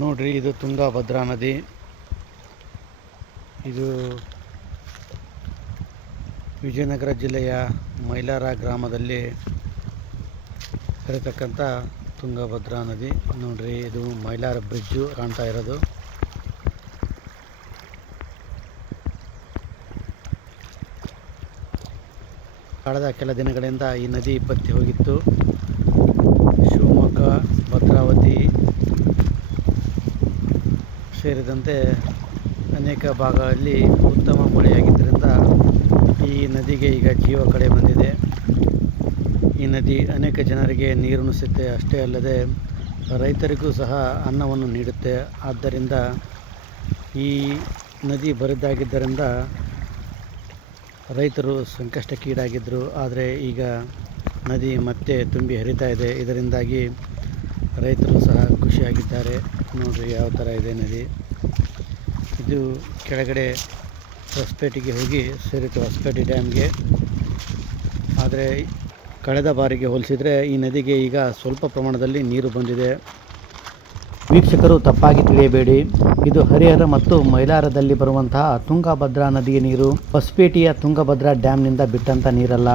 ನೋಡ್ರಿ, ಇದು ತುಂಗಭದ್ರಾ ನದಿ. ಇದು ವಿಜಯನಗರ ಜಿಲ್ಲೆಯ ಮೈಲಾರ ಗ್ರಾಮದಲ್ಲಿ ಇರತಕ್ಕಂಥ ತುಂಗಭದ್ರಾ ನದಿ. ನೋಡ್ರಿ, ಇದು ಮೈಲಾರ ಬ್ರಿಡ್ಜು ಕಾಣ್ತಾ ಇರೋದು. ಕಳೆದ ಕೆಲ ದಿನಗಳಿಂದ ಈ ನದಿ ಬತ್ತಿ ಹೋಗಿತ್ತು. ಶಿವಮೊಗ್ಗ, ಭದ್ರಾವತಿ ಸೇರಿದಂತೆ ಅನೇಕ ಭಾಗಗಳಲ್ಲಿ ಉತ್ತಮ ಮಳೆಯಾಗಿದ್ದರಿಂದ ಈ ನದಿಗೆ ಈಗ ಜೀವ ಕಳೆ ಬಂದಿದೆ. ಈ ನದಿ ಅನೇಕ ಜನರಿಗೆ ನೀರುಣಿಸುತ್ತೆ. ಅಷ್ಟೇ ಅಲ್ಲದೆ ರೈತರಿಗೂ ಸಹ ಅನ್ನವನ್ನು ನೀಡುತ್ತೆ. ಆದ್ದರಿಂದ ಈ ನದಿ ಬರಿದಾಗಿದ್ದರಿಂದ ರೈತರು ಸಂಕಷ್ಟಕ್ಕೀಡಾಗಿದ್ದರು. ಆದರೆ ಈಗ ನದಿ ಮತ್ತೆ ತುಂಬಿ ಹರಿತಾ ಇದೆ. ಇದರಿಂದಾಗಿ ರೈತರು ಸಹ ಖುಷಿಯಾಗಿದ್ದಾರೆ. ನೋಡಿರಿ ಯಾವ ಥರ ಇದೆ ನದಿ. ಇದು ಕೆಳಗಡೆ ಹೊಸಪೇಟೆಗೆ ಹೋಗಿ ಸೇರಿತು, ಹೊಸಪೇಟೆ ಡ್ಯಾಮ್ಗೆ. ಆದರೆ ಕಳೆದ ಬಾರಿಗೆ ಹೋಲಿಸಿದರೆ ಈ ನದಿಗೆ ಈಗ ಸ್ವಲ್ಪ ಪ್ರಮಾಣದಲ್ಲಿ ನೀರು ಬಂದಿದೆ. ವೀಕ್ಷಕರು ತಪ್ಪಾಗಿ ತಿಳಿಯಬೇಡಿ, ಇದು ಹರಿಹರ ಮತ್ತು ಮೈಲಾರದಲ್ಲಿ ಬರುವಂತಹ ತುಂಗಭದ್ರಾ ನದಿಯ ನೀರು. ಹೊಸಪೇಟೆಯ ತುಂಗಭದ್ರಾ ಡ್ಯಾಮ್ನಿಂದ ಬಿಟ್ಟಂಥ ನೀರಲ್ಲ.